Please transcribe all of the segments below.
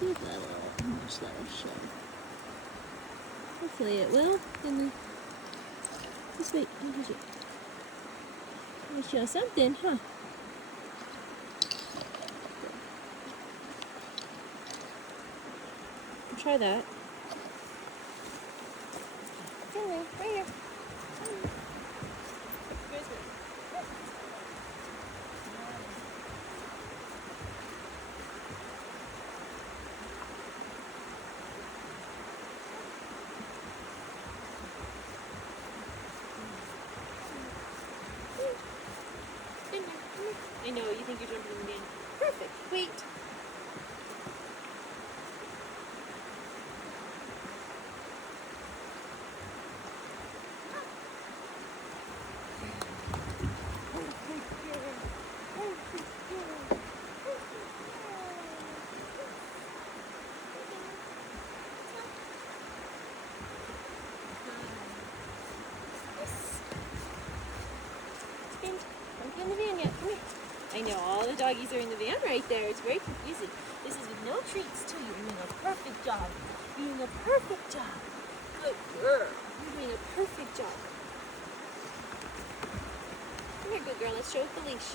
see if how much that will show. Hopefully it will. Then just wait. Let me show something, huh? Try that. Findley, right here. I know, you think you're jumping in the van. Perfect. Wait. Don't get in the van yet. Come here. I know, all the doggies are in the van right there. It's very confusing. This is with no treats, too. You're doing a perfect job. You're doing a perfect job. Good girl. You're doing a perfect job. Come here, good girl. Let's show the leash.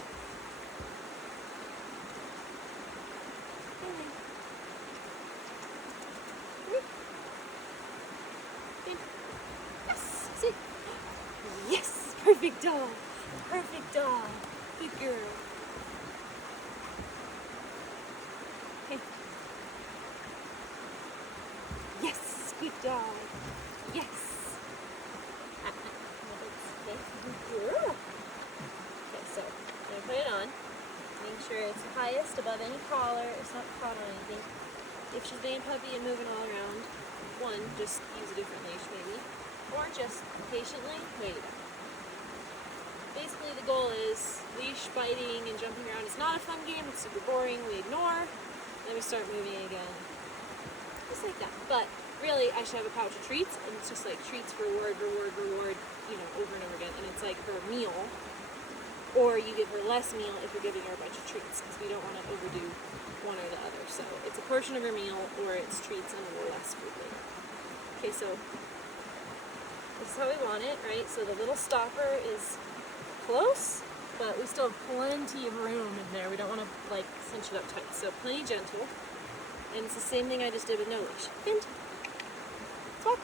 Come here. Yes. Sit. Yes. Perfect dog. Perfect dog. Good girl. Okay. Yes. Good dog. Yes. Good girl. Okay, so I'm going to put it on. Make sure it's highest above any collar. It's not caught on anything. If she's being puppy and moving all around, one, just use a different leash maybe. Or just patiently wait it out. Basically the goal is leash biting and jumping around is not a fun game, it's super boring, we ignore, then we start moving again. Just like that. But really I should have a pouch of treats and it's just like treats, reward, reward, reward, you know, over and over again. And it's like her meal, or you give her less meal if you're giving her a bunch of treats because we don't want to overdo one or the other. So it's a portion of her meal or it's treats and a little less food later. Okay, so this is how we want it, right? So the little stopper is close, but we still have plenty of room in there. We don't want to like cinch it up tight, so plenty gentle. And it's the same thing I just did with no leash. Bend. Swap.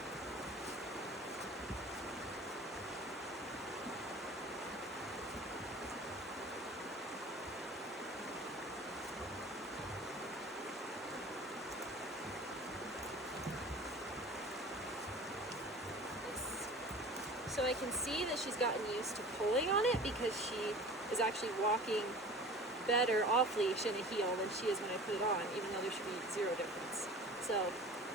So I can see that she's gotten used to pulling on it because she is actually walking better off leash in a heel than she is when I put it on, even though there should be zero difference. So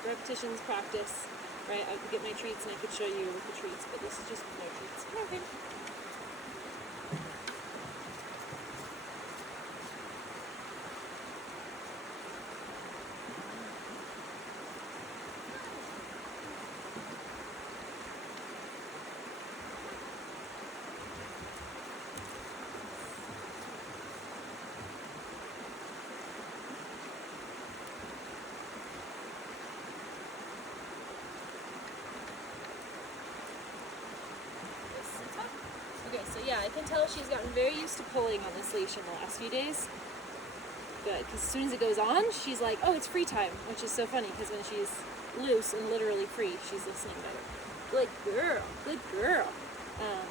repetitions, practice, right? I could get my treats and I could show you with the treats, but this is just with no treats. Okay. Okay, so yeah, I can tell she's gotten very used to pulling on this leash in the last few days. Good, because as soon as it goes on, she's like, oh, it's free time, which is so funny, because when she's loose and literally free, she's listening better. Good girl, good girl.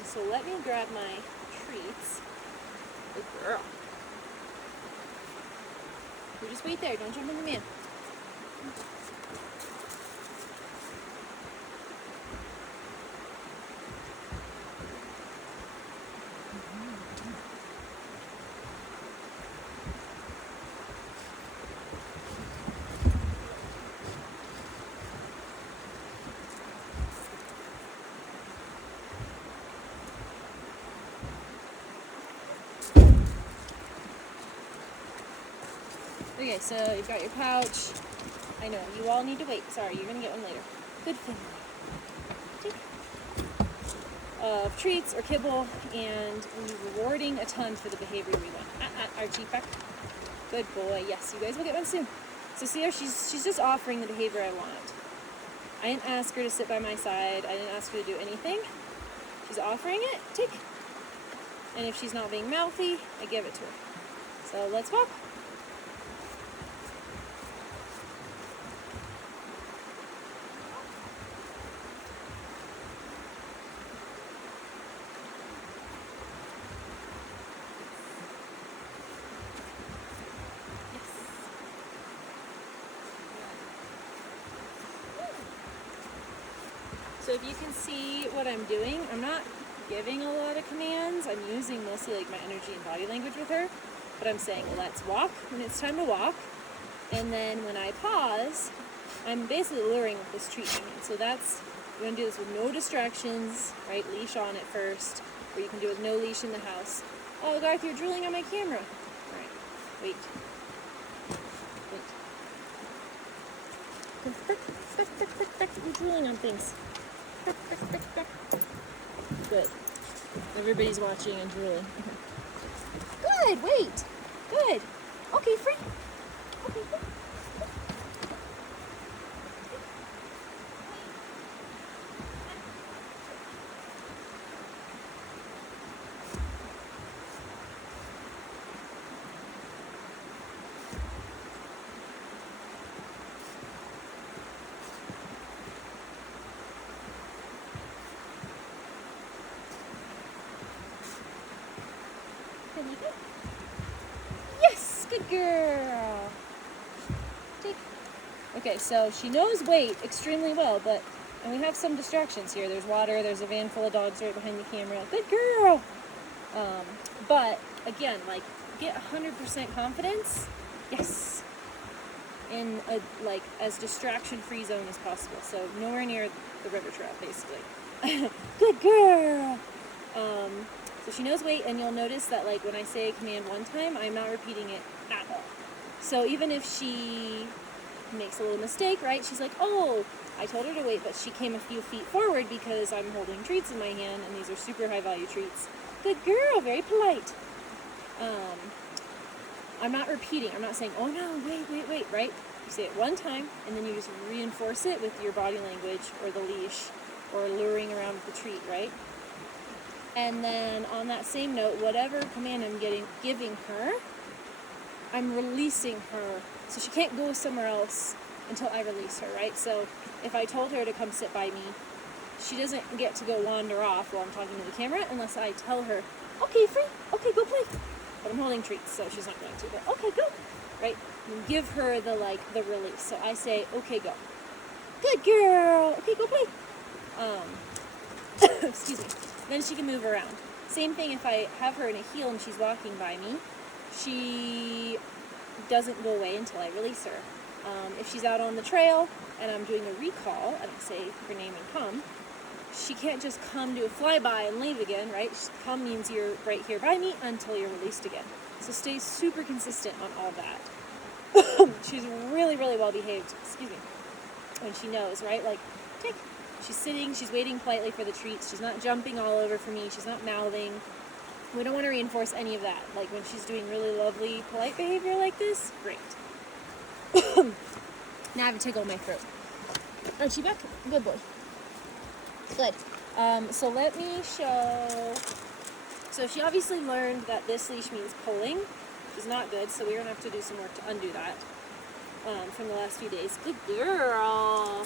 So let me grab my treats. Good girl. You just wait there, don't jump in the van. Okay, so you've got your pouch. I know, you all need to wait. Sorry, you're going to get one later. Good Findley. Of treats or kibble, and we're rewarding a ton for the behavior we want. Archie, back. Good boy. Yes, you guys will get one soon. So see how she's just offering the behavior I want. I didn't ask her to sit by my side. I didn't ask her to do anything. She's offering it, take. And if she's not being mouthy, I give it to her. So let's walk. So if you can see what I'm doing, I'm not giving a lot of commands. I'm using mostly like my energy and body language with her. But I'm saying, let's walk when it's time to walk. And then when I pause, I'm basically luring with this treat. So that's, you're going to do this with no distractions, right? Leash on it first. Or you can do it with no leash in the house. Oh, Garth, you're drooling on my camera. All right, wait. You're drooling on things. Good. Everybody's watching and drooling. Good, wait. Good. Okay, free. Okay, free. Yes, good girl. Take. Okay, so she knows weight extremely well, and we have some distractions here. There's water, there's a van full of dogs right behind the camera. Good girl. But again, like, get 100% confidence. Yes. In a, like, as distraction-free zone as possible. So nowhere near the river trout, basically. Good girl. So she knows weight, and you'll notice that, like, when I say a command one time, I'm not repeating it at all. So even if she makes a little mistake, right, she's like, oh, I told her to wait, but she came a few feet forward because I'm holding treats in my hand, and these are super high-value treats. Good girl, very polite. I'm not repeating. I'm not saying, oh, no, wait, right? You say it one time, and then you just reinforce it with your body language or the leash or luring around with the treat, right? And then on that same note, whatever command I'm giving her, I'm releasing her. So she can't go somewhere else until I release her, right? So if I told her to come sit by me, she doesn't get to go wander off while I'm talking to the camera unless I tell her, okay, free, okay, go play. But I'm holding treats, so she's not going to, but okay, go, right? And give her the release. So I say, okay, go. Good girl, okay, go play. Excuse me. Then she can move around. Same thing if I have her in a heel and she's walking by me, she doesn't go away until I release her. If she's out on the trail and I'm doing a recall and I say her name and come, she can't just come do a flyby and leave again, right? Come means you're right here by me until you're released again. So stay super consistent on all that. She's really, really well behaved, excuse me, when she knows, right? Like, take. She's sitting, she's waiting politely for the treats, she's not jumping all over for me, she's not mouthing. We don't want to reinforce any of that. Like when she's doing really lovely, polite behavior like this, great. Now I have to tickle my throat. Oh, she back? Good boy. Good. So let me show. So she obviously learned that this leash means pulling, which is not good, so we're going to have to do some work to undo that from the last few days. Good girl.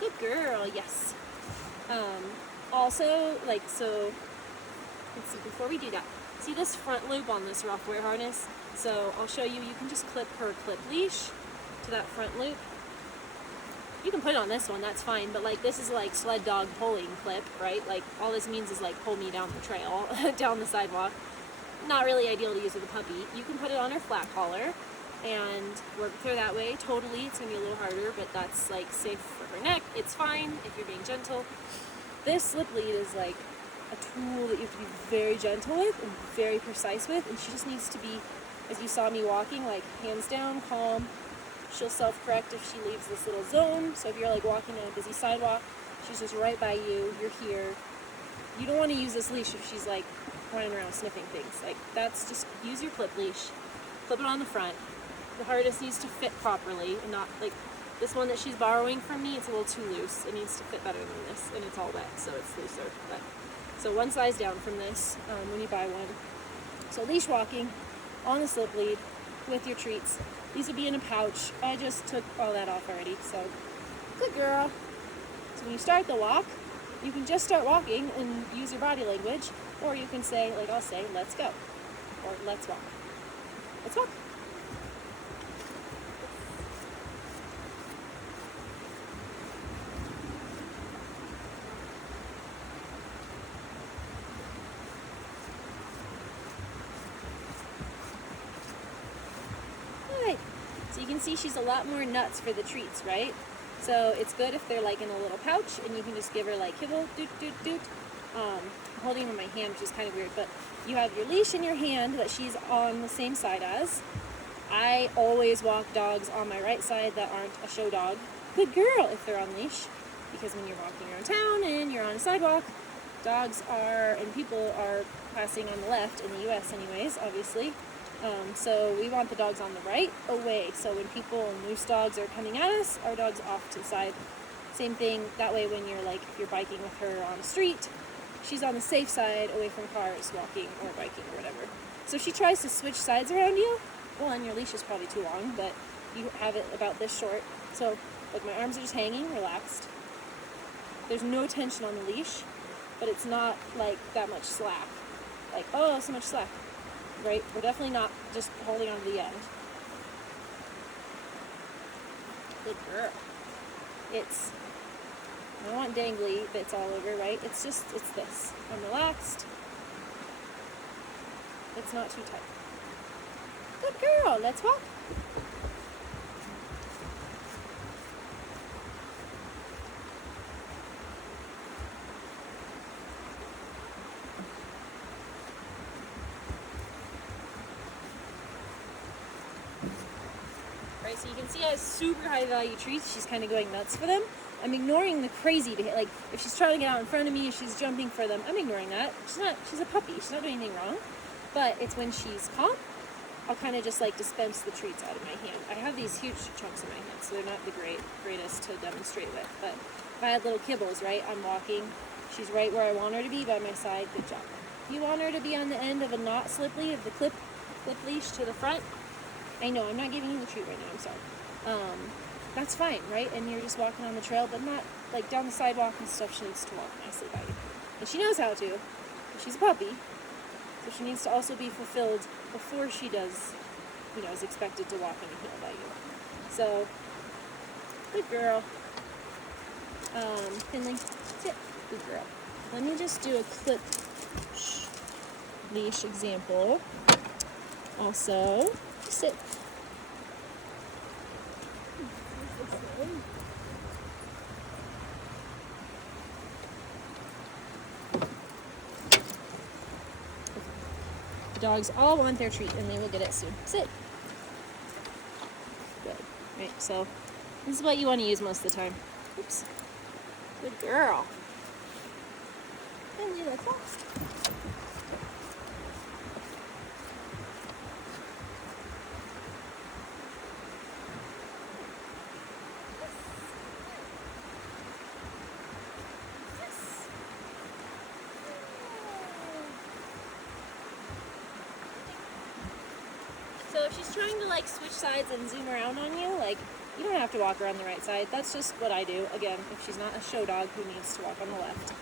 Good girl, yes. Also, like, so, let's see, before we do that, see this front loop on this rough wear harness? So I'll show you, you can just clip her clip leash to that front loop. You can put it on this one, that's fine, but like this is like sled dog pulling clip, right? Like all this means is like pull me down the trail, down the sidewalk. Not really ideal to use with a puppy. You can put it on her flat collar and work with her that way. Totally, it's gonna be a little harder, but that's like safe for her neck. It's fine if you're being gentle. This slip lead is like a tool that you have to be very gentle with and very precise with, and she just needs to be, as you saw me walking, like hands down, calm. She'll self-correct if she leaves this little zone. So if you're like walking on a busy sidewalk, she's just right by you, you're here. You don't want to use this leash if she's like running around sniffing things. Like that's just, use your clip leash. clip it on the front. The harness needs to fit properly and not like this one that she's borrowing from me, it's a little too loose. It needs to fit better than this, and it's all wet, so it's looser. But, so one size down from this when you buy one. So leash walking on the slip lead with your treats. These would be in a pouch. I just took all that off already, so good girl. So when you start the walk, you can just start walking and use your body language, or you can say, like I'll say, let's go, or let's walk. Let's walk. So you can see she's a lot more nuts for the treats, right? So it's good if they're like in a little pouch and you can just give her like kibble, doot, doot, doot. I'm holding them in my hand, which is kind of weird, but you have your leash in your hand that she's on the same side as. I always walk dogs on my right side that aren't a show dog. Good girl if they're on leash, because when you're walking around town and you're on a sidewalk, dogs are, and people are passing on the left, in the US anyways, obviously. So we want the dogs on the right away. So when people and loose dogs are coming at us, our dog's off to the side. Same thing, that way when you're like, if you're biking with her on a street, she's on the safe side away from cars, walking or biking or whatever. So if she tries to switch sides around you, one, your leash is probably too long, but you have it about this short. So like my arms are just hanging, relaxed. There's no tension on the leash, but it's not like that much slack. Like, oh, so much slack. Right? We're definitely not just holding on to the end. Good girl. It's, I don't want dangly bits all over, right? It's just, it's this. I'm relaxed. It's not too tight. Good girl. Let's walk. So you can see I have super high value treats. She's kind of going nuts for them. I'm ignoring the crazy to hit. Like if she's trying to get out in front of me, if she's jumping for them, I'm ignoring that. She's a puppy. She's not doing anything wrong. But it's when she's calm, I'll kind of just like dispense the treats out of my hand. I have these huge chunks in my hand, so they're not the greatest to demonstrate with. But if I had little kibbles, right, I'm walking. She's right where I want her to be by my side. Good job. You want her to be on the end of a not slip lead, of the clip leash to the front. I know, I'm not giving you the treat right now, I'm sorry. That's fine, right? And you're just walking on the trail, but not like down the sidewalk and stuff. She needs to walk nicely by you. And she knows how to. She's a puppy, so she needs to also be fulfilled before she does, is expected to walk in a heel by you. So, good girl. Findley, sit. Good girl. Let me just do a clip leash example. Also, sit. The dogs all want their treat and they will get it soon. Sit. Good. Right, so this is what you want to use most of the time. Oops. Good girl. And leave that fast. So if she's trying to like switch sides and zoom around on you, like you don't have to walk around the right side. That's just what I do. Again, if she's not a show dog who needs to walk on the left.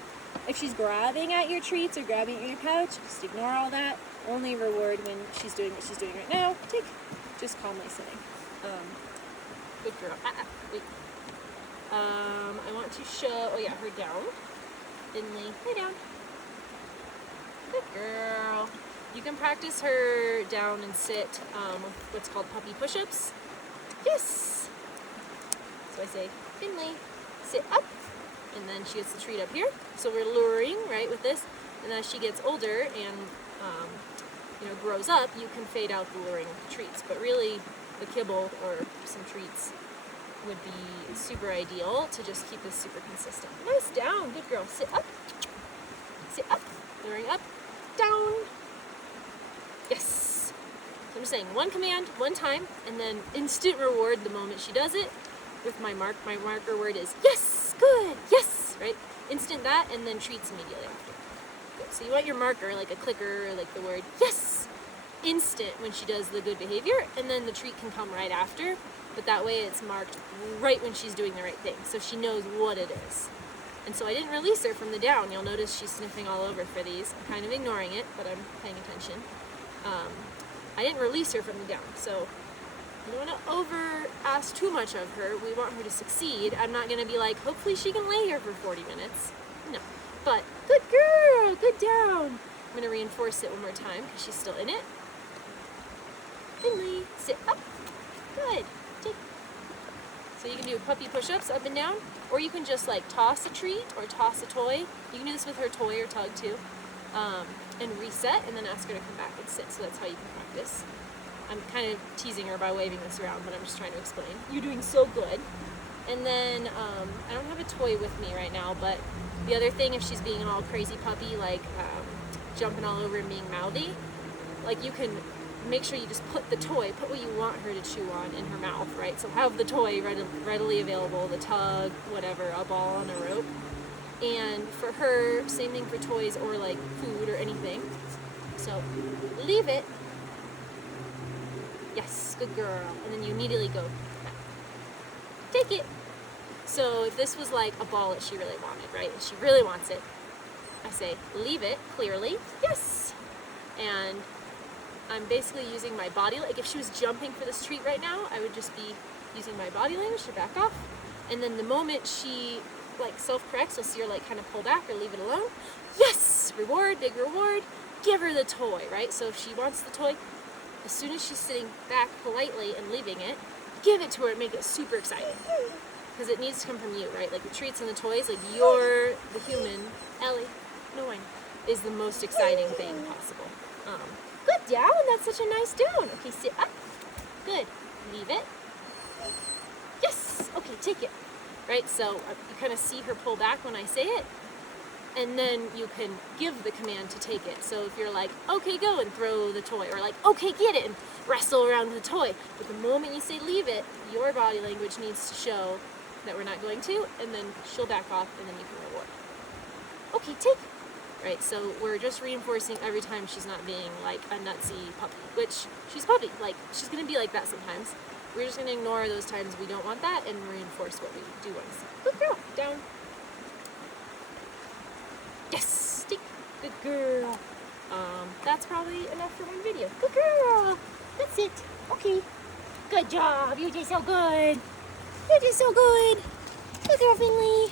If she's grabbing at your treats or grabbing at your pouch, just ignore all that. Only reward when she's doing what she's doing right now. Take, just calmly sitting. Good girl. Wait. I want to show, her down. Findley, lay down. Good girl. You can practice her down and sit with what's called puppy push-ups. Yes! So I say, Findley, sit up. And then she gets the treat up here. So we're luring, right, with this. And as she gets older and, grows up, you can fade out the luring treats. But really, the kibble or some treats would be super ideal to just keep this super consistent. Nice, down. Good girl. Sit up. Sit up. Luring up. Down. Yes. So I'm just saying one command, one time, and then instant reward the moment she does it with my marker word is yes, good, yes, right? Instant that, and then treats immediately after. Good. So you want your marker, like a clicker, like the word yes, instant when she does the good behavior, and then the treat can come right after, but that way it's marked right when she's doing the right thing, so she knows what it is. And so I didn't release her from the down. You'll notice she's sniffing all over for these. I'm kind of ignoring it, but I'm paying attention. I didn't release her from the down, so you don't want to over ask too much of her. We want her to succeed. I'm not going to be like, hopefully she can lay here for 40 minutes. No. But, good girl, good down. I'm going to reinforce it one more time because she's still in it. Findley, sit up. Good. Take. So you can do puppy push-ups up and down, or you can just like toss a treat or toss a toy. You can do this with her toy or tug too. And reset, and then ask her to come back and sit. So that's how you can practice. I'm kind of teasing her by waving this around, but I'm just trying to explain. You're doing so good. And then I don't have a toy with me right now, but the other thing, if she's being an all crazy puppy, like jumping all over and being mouthy, like you can make sure you just put the toy, put what you want her to chew on in her mouth, right? So have the toy readily available, the tug, whatever, a ball on a rope. And for her, same thing for toys or like food or anything. So leave it. Yes, good girl. And then you immediately go, take it. So if this was like a ball that she really wanted, right? And she really wants it, I say, leave it clearly. Yes. And I'm basically using my body, like if she was jumping for this treat right now, I would just be using my body language to back off. And then the moment she like self-corrects, you'll see her like kind of pull back or leave it alone. Yes! Reward, big reward. Give her the toy, right? So if she wants the toy, as soon as she's sitting back politely and leaving it, give it to her and make it super exciting. Because it needs to come from you, right? Like the treats and the toys, like you're the human, Ellie, no one, is the most exciting thing possible. Good down, that's such a nice down. Okay, sit up. Good. Leave it. Yes! Okay, take it. Right, so you kind of see her pull back when I say it, and then you can give the command to take it. So if you're like, okay, go and throw the toy, or like, okay, get it, and wrestle around with the toy. But the moment you say leave it, your body language needs to show that we're not going to, and then she'll back off, and then you can reward. Okay, take it. Right, so we're just reinforcing every time she's not being like a nutsy puppy, which she's puppy, like she's gonna be like that sometimes. We're just gonna ignore those times we don't want that and reinforce what we do want to see. Good girl, down. Yes, stick. Good girl. That's probably enough for one video. Good girl. That's it. Okay. Good job. You did so good. You did so good. Good girl, Findley.